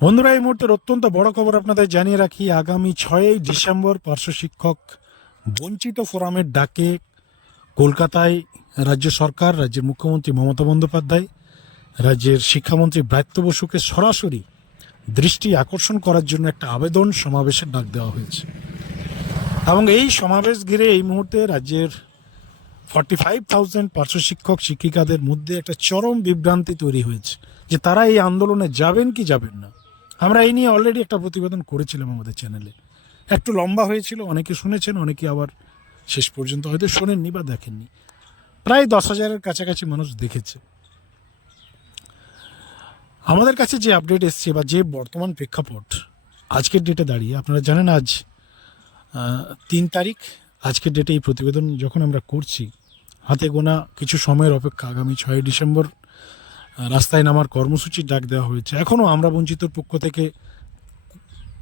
বন্ধুরা, এই মুহূর্তের অত্যন্ত বড় খবর আপনাদের জানিয়ে রাখি। আগামী ছয়ই ডিসেম্বর পার্শ্ব শিক্ষক বঞ্চিত ফোরামের ডাকে কলকাতায় রাজ্য সরকার, রাজ্যের মুখ্যমন্ত্রী মমতা বন্দ্যোপাধ্যায়, রাজ্যের শিক্ষামন্ত্রী ব্রাত্য বসুকে সরাসরি দৃষ্টি আকর্ষণ করার জন্য একটা আবেদন সমাবেশের ডাক দেওয়া হয়েছে। এবং এই সমাবেশ ঘিরে এই মুহূর্তে রাজ্যের ফর্টি ফাইভ থাউজেন্ড পার্শ্ব শিক্ষক, শিক্ষিকাদের মধ্যে একটা চরম বিভ্রান্তি তৈরি হয়েছে যে তারা এই আন্দোলনে যাবেন কি যাবেন না। আমরা এই নিয়ে অলরেডি একটা প্রতিবেদন করেছিলাম আমাদের চ্যানেলে একটু লম্বা হয়েছিল, অনেকে শুনেছেন, অনেকে আবার শেষ পর্যন্ত হয়তো শোনেননি বা দেখেননি। প্রায় দশ হাজারের কাছাকাছি মানুষ দেখেছে। আমাদের কাছে যে আপডেট এসছে বা যে বর্তমান প্রেক্ষাপট আজকের ডেটে দাঁড়িয়ে, আপনারা জানেন আজ তিন তারিখ, আজকের ডেটে এই প্রতিবেদন যখন আমরা করছি, হাতে গোনা কিছু সময়ের অপেক্ষা আগামী ছয় ডিসেম্বর রাস্তায় নামার কর্মসূচির ডাক দেওয়া হয়েছে। এখনও আমরা বঞ্চিতর পক্ষ থেকে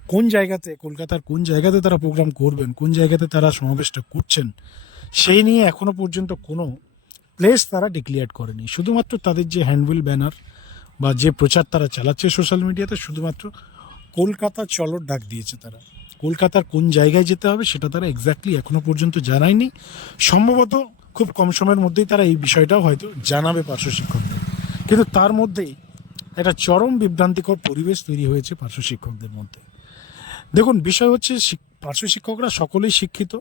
কোন জায়গাতে, কলকাতার কোন জায়গাতে তারা প্রোগ্রাম করবেন, কোন জায়গাতে তারা সমাবেশটা করছেন, সেই নিয়ে এখনও পর্যন্ত কোনো প্লেস তারা ডিক্লেয়ার করেনি। শুধুমাত্র তাদের যে হ্যান্ডবিল ব্যানার বা যে প্রচার তারা চালাচ্ছে সোশ্যাল মিডিয়াতে শুধুমাত্র কলকাতা চলোর ডাক দিয়েছে তারা। কলকাতার কোন জায়গায় যেতে হবে সেটা তারা এক্স্যাক্টলি এখনও পর্যন্ত জানায়নি। সম্ভবত খুব কম সময়ের মধ্যেই তারা এই বিষয়টাও হয়তো জানাবে পার্শ্ব শিক্ষকদের। কিন্তু তার মধ্যেই একটা চরম বিভ্রান্তিকর পরিবেশ তৈরি হয়েছে পার্শ্ব শিক্ষকদের মধ্যে। দেখুন, বিষয় হচ্ছে পার্শ্ব শিক্ষকরা সকলেই শিক্ষিত,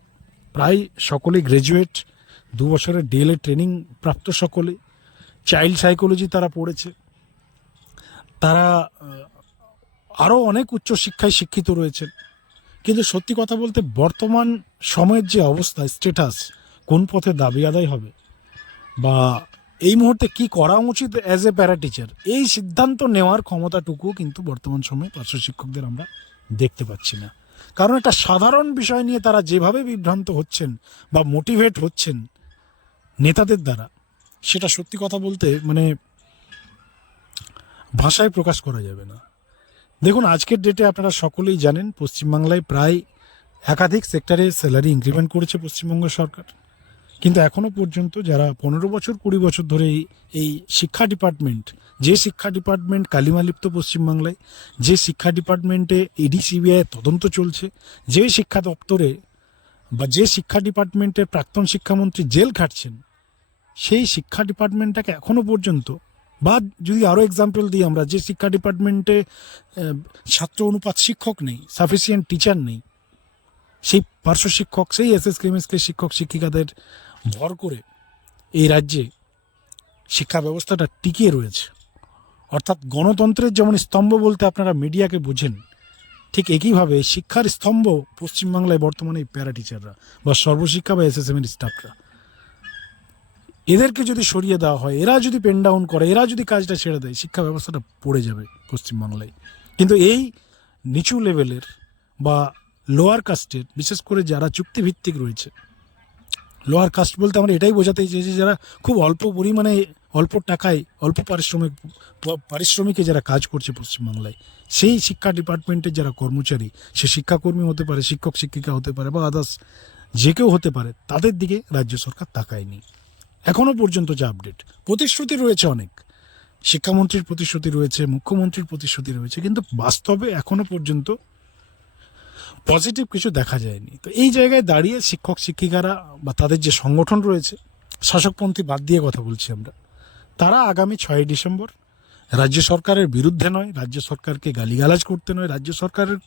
প্রায় সকলেই গ্র্যাজুয়েট দু বছরের ডিএলএ ট্রেনিং প্রাপ্ত সকলে চাইল্ড সাইকোলজি তারা পড়েছে। তারা আরও অনেক উচ্চশিক্ষায় শিক্ষিত রয়েছেন। কিন্তু সত্যি কথা বলতে বর্তমান সময়ের যে অবস্থা স্ট্যাটাস কোন পথে দাবি আদায় হবে বা এই মুহূর্তে কি করা উচিত অ্যাজ এ প্যারা টিচার এই সিদ্ধান্ত নেওয়ার ক্ষমতাটুকু কিন্তু বর্তমান সময়ে পার্শ্ব শিক্ষকদের আমরা দেখতে পাচ্ছি না। কারণ একটা সাধারণ বিষয় নিয়ে তারা যেভাবে বিভ্রান্ত হচ্ছেন বা মোটিভেট হচ্ছেন নেতাদের দ্বারা, সেটা সত্যি কথা বলতে মানে ভাষায় প্রকাশ করা যাবে না। দেখুন, আজকের ডেটে আপনারা সকলেই জানেন, পশ্চিমবাংলায় প্রায় একাধিক সেক্টরে স্যালারি ইনক্রিমেন্ট করেছে পশ্চিমবঙ্গ সরকার। কিন্তু এখনও পর্যন্ত যারা পনেরো বছর, কুড়ি বছর ধরে এই- শিক্ষা ডিপার্টমেন্ট, যে শিক্ষা ডিপার্টমেন্ট কালিমালিপ্ত পশ্চিমবাংলায়, যে শিক্ষা ডিপার্টমেন্টে ইডি সিবিআই তদন্ত চলছে, যে শিক্ষা দপ্তরে বা যে শিক্ষা ডিপার্টমেন্টের প্রাক্তন শিক্ষামন্ত্রী জেল খাটছেন, সেই শিক্ষা ডিপার্টমেন্টটাকে এখনও পর্যন্ত, বা যদি আরও এক্সাম্পল দিই আমরা, যে শিক্ষা ডিপার্টমেন্টে ছাত্র অনুপাত শিক্ষক নেই সাফিসিয়েন্ট টিচার নেই সেই পার্শ্ব শিক্ষক, সেই এস এস কেমিস্ট্রি শিক্ষক, শিক্ষিকাদের ভর করে এই রাজ্যে শিক্ষা ব্যবস্থাটা টিকিয়ে রয়েছে। অর্থাৎ গণতন্ত্রের যেমন স্তম্ভ বলতে আপনারা মিডিয়াকে বুঝেন, ঠিক একইভাবে শিক্ষার স্তম্ভ পশ্চিমবাংলায় বর্তমানে এই প্যারা টিচাররা বা সর্বশিক্ষা বা এস এস এম এর স্টাফরা। এদেরকে যদি সরিয়ে দেওয়া হয়, এরা যদি পেন ডাউন করে, এরা যদি কাজটা ছেড়ে দেয়, শিক্ষা ব্যবস্থাটা পড়ে যাবে পশ্চিমবাংলায়। কিন্তু এই নিচু লেভেলের বা লোয়ার কাস্টের বিশেষ করে যারা চুক্তিভিত্তিক রয়েছে। লোয়ার কাস্ট বলতে আমরা এটাই বোঝাতে চেয়েছি যারা খুব অল্প পরিমাণে, অল্প টাকায়, অল্প পারিশ্রমিক, পারিশ্রমিকে যারা কাজ করছে পশ্চিমবাংলায়, সেই শিক্ষা ডিপার্টমেন্টের যারা কর্মচারী, সে শিক্ষাকর্মী হতে পারে, শিক্ষক, শিক্ষিকা হতে পারে বা আদার্স যে কেউ হতে পারে, তাদের দিকে রাজ্য সরকার তাকায়নি। এখনও পর্যন্ত যা আপডেট প্রতিশ্রুতি রয়েছে অনেক। শিক্ষামন্ত্রীর প্রতিশ্রুতি রয়েছে, মুখ্যমন্ত্রীর প্রতিশ্রুতি রয়েছে, কিন্তু বাস্তবে এখনও পর্যন্ত পজিটিভ কিছু দেখা যায়নি। তো এই জায়গায় দাঁড়িয়ে শিক্ষক, শিক্ষিকারা বা তাদের যে সংগঠন রয়েছে, শাসকপন্থী বাদ দিয়ে কথা বলছি আমরা, তারা আগামী ছয় ডিসেম্বর রাজ্য সরকারের বিরুদ্ধে নয়, রাজ্য সরকারকে গালিগালাজ করতে নয়, রাজ্য সরকারের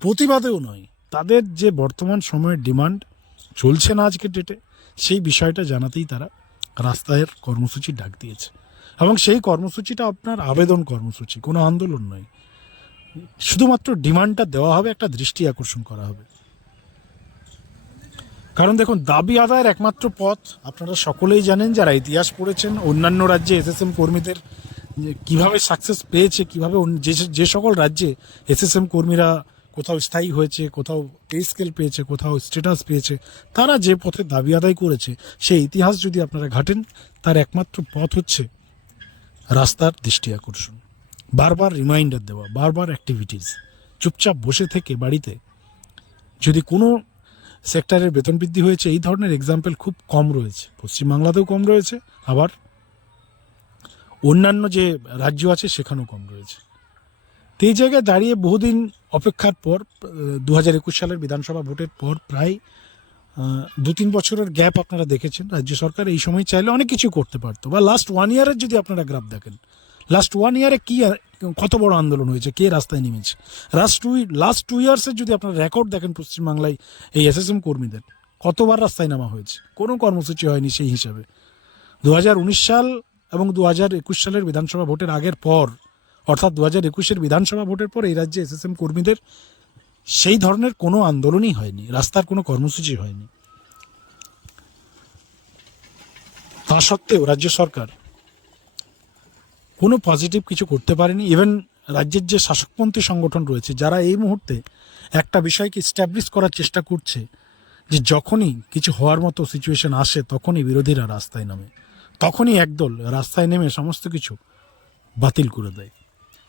প্রতিবাদেও নয়। তাদের যে বর্তমান সময়ের ডিমান্ড চলছে না আজকের ডেটে সেই বিষয়টা জানাতেই তারা রাস্তায় কর্মসূচি ডাক দিয়েছে। এবং সেই কর্মসূচিটা আপনার আবেদন কর্মসূচি, কোনো আন্দোলন নয়। শুধুমাত্র ডিমান্ডটা দেওয়া হবে, একটা দৃষ্টি আকর্ষণ করা হবে। কারণ দেখুন, দাবি আদায়ের একমাত্র পথ, আপনারা সকলেই জানেন যারা ইতিহাস পড়েছেন, অন্যান্য রাজ্যে এসএসএম কর্মীদের যে কীভাবে সাকসেস পেয়েছে, কীভাবে যে সকল রাজ্যে এসএসএম কর্মীরা কোথাও স্থায়ী হয়েছে, কোথাও পে স্কেল পেয়েছে, কোথাও স্ট্যাটাস পেয়েছে, তারা যে পথে দাবি আদায় করেছে, সেই ইতিহাস যদি আপনারা ঘাটেন, তার একমাত্র পথ হচ্ছে রাস্তার দৃষ্টি আকর্ষণ। বারবার রিমাইন্ডার দেওয়া, বারবার অ্যাক্টিভিটিস চুপচাপ বসে থেকে বাড়িতে। যদি কোনো সেক্টরের বেতন বৃদ্ধি হয়েছে, এই ধরনের এক্সাম্পল খুব কম রয়েছে। পশ্চিমবাংলাতেও কম রয়েছে, আবার অন্যান্য যে রাজ্য আছে, সেখানেও কম রয়েছে। তো এই জায়গায় দাঁড়িয়ে বহুদিন অপেক্ষার পর দু হাজার একুশ সালের বিধানসভা ভোটের পর প্রায় দু তিন বছরের গ্যাপ আপনারা দেখেছেন। রাজ্য সরকার এই সময় চাইলে অনেক কিছু করতে পারতো। বা লাস্ট ওয়ান ইয়ারের যদি আপনারা গ্রাফ দেখেন লাস্ট ওয়ান ইয়ারে কি কত বড় আন্দোলন হয়েছে? কে রাস্তায় নেমেছে? লাস্ট টু লাস্ট টু ইয়ার্সের যদি আপনারা রেকর্ড দেখেন পশ্চিমবাংলায় এই এসএসএম কর্মীদের, কতবার রাস্তায় নামা হয়েছে? কোনো কর্মসূচি হয়নি সেই হিসাবে। দু হাজার উনিশ সাল এবং দু একুশ সালের বিধানসভা ভোটের আগের পর, অর্থাৎ দু হাজার একুশের বিধানসভা ভোটের পর এই রাজ্যে এসএসএম কর্মীদের, সেই ধরনের কোনো আন্দোলনই হয়নি। রাস্তার কোনো কর্মসূচি হয়নি। তা সত্ত্বেও রাজ্য সরকার কোনো পজিটিভ কিছু করতে পারেনি ইভেন রাজ্যের যে শাসকপন্থী সংগঠন রয়েছে, যারা এই মুহূর্তে একটা বিষয়কে স্ট্যাবলিশ করার চেষ্টা করছে, যে যখনই কিছু হওয়ার মতো সিচুয়েশন আসে, তখনই বিরোধীরা রাস্তায় নামে। তখনই একদল রাস্তায় নেমে সমস্ত কিছু বাতিল করে দেয়।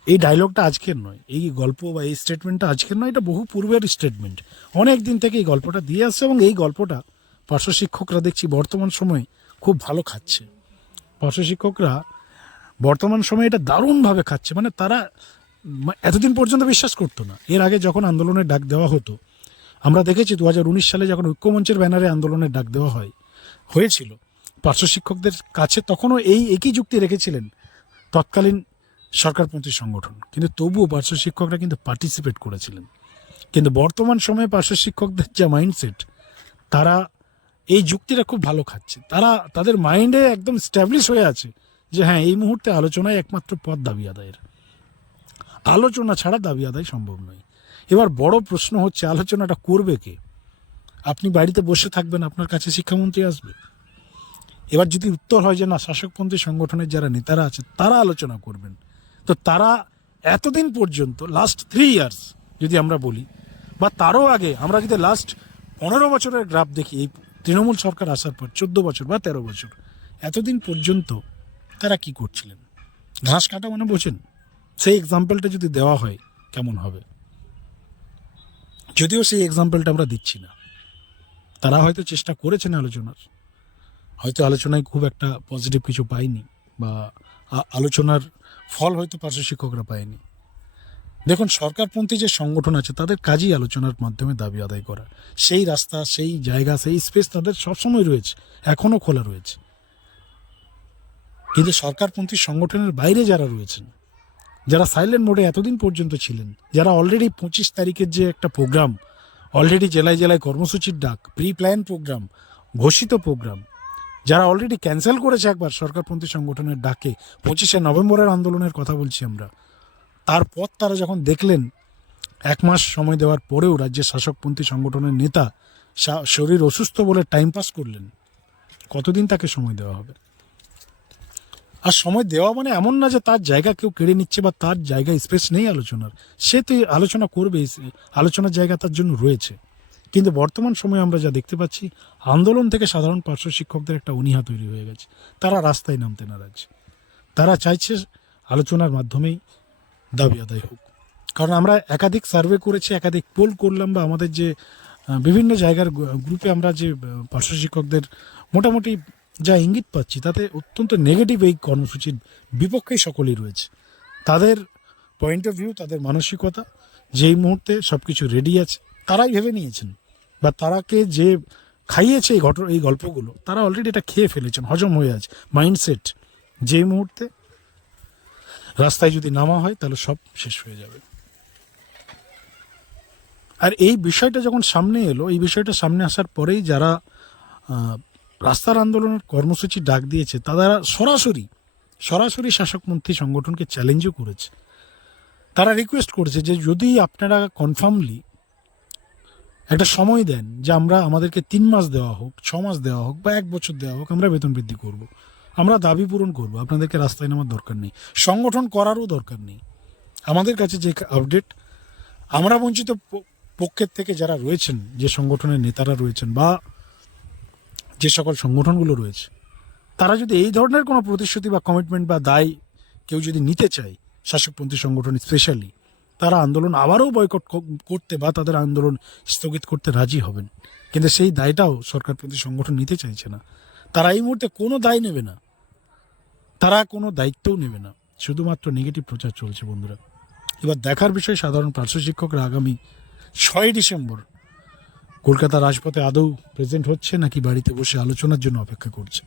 এই ডায়লগটা আজকের নয়, এই গল্প বা এই স্টেটমেন্টটা আজকের নয়, এটা বহু পূর্বের স্টেটমেন্ট অনেক দিন থেকে এই গল্পটা দিয়ে আসছে এবং এই গল্পটা পার্শ্ব শিক্ষকরা দেখছি বর্তমান সময়ে খুব ভালো খাচ্ছে। পার্শ্ব শিক্ষকরা বর্তমান সময়ে এটা দারুণভাবে খাচ্ছে। মানে তারা এতদিন পর্যন্ত বিশ্বাস করতো না। এর আগে যখন আন্দোলনের ডাক দেওয়া হতো, আমরা দেখেছি দু হাজার উনিশ সালে যখন ঐক্যমঞ্চের ব্যানারে আন্দোলনের ডাক দেওয়া হয়, হয়েছিল। পার্শ্ব শিক্ষকদের কাছে তখনও এই একই যুক্তি রেখেছিলেন তৎকালীন সরকারপন্থী সংগঠন। কিন্তু তবুও পার্শ্ব শিক্ষকরা কিন্তু পার্টিসিপেট করেছিলেন। কিন্তু বর্তমান সময়ে পার্শ্ব শিক্ষকদের যা মাইন্ডসেট তারা এই যুক্তিটা খুব ভালো খাচ্ছে। তারা, তাদের মাইন্ডে একদম স্ট্যাবলিশ হয়ে আছে যে হ্যাঁ এই মুহূর্তে আলোচনায় একমাত্র পথ দাবি আদায়ের। আলোচনা ছাড়া দাবি আদায় সম্ভব নয়। এবার বড় প্রশ্ন হচ্ছে, আলোচনাটা করবে কে? আপনি বাড়িতে বসে থাকবেন, আপনার কাছে শিক্ষামন্ত্রী আসবে। এবার যদি উত্তর হয় যে না, শাসকপন্থী সংগঠনের যারা নেতারা আছে, তারা আলোচনা করবেন। তো তারা এতদিন পর্যন্ত লাস্ট থ্রি ইয়ার্স যদি আমরা বলি, বা তারও আগে, আমরা যদি লাস্ট পনেরো বছরের গ্রাফ দেখি, এই তৃণমূল সরকার আসার পর, চোদ্দ বছর বা তেরো বছর, এতদিন পর্যন্ত তারা কি করছিলেন? ঘাস কাটা মানে বোঝেন, সেই এক্সাম্পলটা যদি দেওয়া হয়, কেমন হবে? যদিও সেই এক্সাম্পলটা আমরা দিচ্ছি না। তারা হয়তো চেষ্টা করেছেন আলোচনার, হয়তো আলোচনায় খুব একটা পজিটিভ কিছু পায়নি, বা আলোচনার ফল হয়তো পার্শ্ব শিক্ষকরা পায়নি। দেখুন, সরকারপন্থী যে সংগঠন আছে, তাদের কাজই আলোচনার মাধ্যমে দাবি আদায় করা। সেই রাস্তা, সেই জায়গা, সেই স্পেস তাদের সবসময় রয়েছে এখনও খোলা রয়েছে। কিন্তু সরকারপন্থী সংগঠনের বাইরে যারা রয়েছেন, যারা সাইলেন্ট মোডে এতদিন পর্যন্ত ছিলেন, যারা অলরেডি পঁচিশ তারিখের যে একটা প্রোগ্রাম অলরেডি জেলায় জেলায় কর্মসূচির ডাক প্রি প্ল্যান প্রোগ্রাম ঘোষিত প্রোগ্রাম যারা অলরেডি ক্যান্সেল করেছে একবার সরকারপন্থী সংগঠনের ডাকে, পঁচিশে নভেম্বরের আন্দোলনের কথা বলছি আমরা, তারপর তারা যখন দেখলেন, এক মাস সময় দেওয়ার পরেও রাজ্যের শাসকপন্থী সংগঠনের নেতা শরীর অসুস্থ বলে টাইম পাস করলেন, কতদিন তাকে সময় দেওয়া হবে? আর সময় দেওয়া মানে এমন না যে তার জায়গা কেউ কেড়ে নিচ্ছে বা তার জায়গা স্পেস নেই আলোচনার। সে তো আলোচনা করবেই, সে- আলোচনার জায়গা তার জন্য রয়েছে। কিন্তু বর্তমান সময়ে আমরা যা দেখতে পাচ্ছি, আন্দোলন থেকে সাধারণ পার্শ্ব শিক্ষকদের একটা অনীহা তৈরি হয়ে গেছে। তারা রাস্তায় নামতে নারাজ। তারা চাইছে আলোচনার মাধ্যমেই দাবি আদায় হোক। কারণ আমরা একাধিক সার্ভে করেছি, একাধিক পোল করলাম বা আমাদের যে বিভিন্ন জায়গার গ্রুপে আমরা যে পার্শ্ব শিক্ষকদের মোটামুটি যা ইঙ্গিত পাচ্ছি, তাতে অত্যন্ত নেগেটিভ এই কর্মসূচির বিপক্ষেই সকলেই রয়েছে। তাদের পয়েন্ট অফ ভিউ তাদের মানসিকতা, যেই মুহূর্তে সব কিছু রেডি আছে, তারাই ভেবে নিয়েছেন। বা তারাকে যে খাইয়েছে এই ঘটনা, এই গল্পগুলো, তারা অলরেডি এটা খেয়ে ফেলেছেন, হজম হয়ে আছে। মাইন্ডসেট যেই মুহূর্তে রাস্তায় যদি নামা হয়, তাহলে সব শেষ হয়ে যাবে। আর এই বিষয়টা যখন সামনে এলো, এই বিষয়টা সামনে আসার পরেই যারা রাস্তার আন্দোলনের কর্মসূচি ডাক দিয়েছে তারা সরাসরি সরাসরি শাসকপন্থী সংগঠনকে চ্যালেঞ্জও করেছে। তারা রিকোয়েস্ট করেছে যে যদি আপনারা কনফার্মলি একটা সময় দেন যে আমরা আমাদেরকে তিন মাস দেওয়া হোক, ছ মাস দেওয়া হোক বা এক বছর দেওয়া হোক, আমরা বেতন বৃদ্ধি করব। আমরা দাবি পূরণ করব, আপনাদেরকে রাস্তায় নামার দরকার নেই। সংগঠন করারও দরকার নেই। আমাদের কাছে যে আপডেট আমরা বঞ্চিত পক্ষের থেকে যারা রয়েছেন, যে সংগঠনের নেতারা রয়েছেন বা যে সকল সংগঠনগুলো রয়েছে, তারা যদি এই ধরনের কোনো প্রতিশ্রুতি বা কমিটমেন্ট বা দায় কেউ যদি নিতে চায়, শাসকপন্থী সংগঠন স্পেশালি তারা আন্দোলন আবারও বয়কট করতে বা তাদের আন্দোলন স্থগিত করতে রাজি হবেন। কিন্তু সেই দায়টাও সরকারপন্থী সংগঠন নিতে চাইছে না। তারা এই মুহূর্তে কোনো দায় নেবে না। তারা কোনো দায়িত্বও নেবে না। শুধুমাত্র নেগেটিভ প্রচার চলছে বন্ধুরা। এবার দেখার বিষয় সাধারণ পার্শ্ব শিক্ষকরা আগামী ছয় ডিসেম্বর কলকাতা রাজপথে আদৌ প্রেজেন্ট হচ্ছে নাকি বাড়িতে বসে আলোচনার জন্য অপেক্ষা করছে?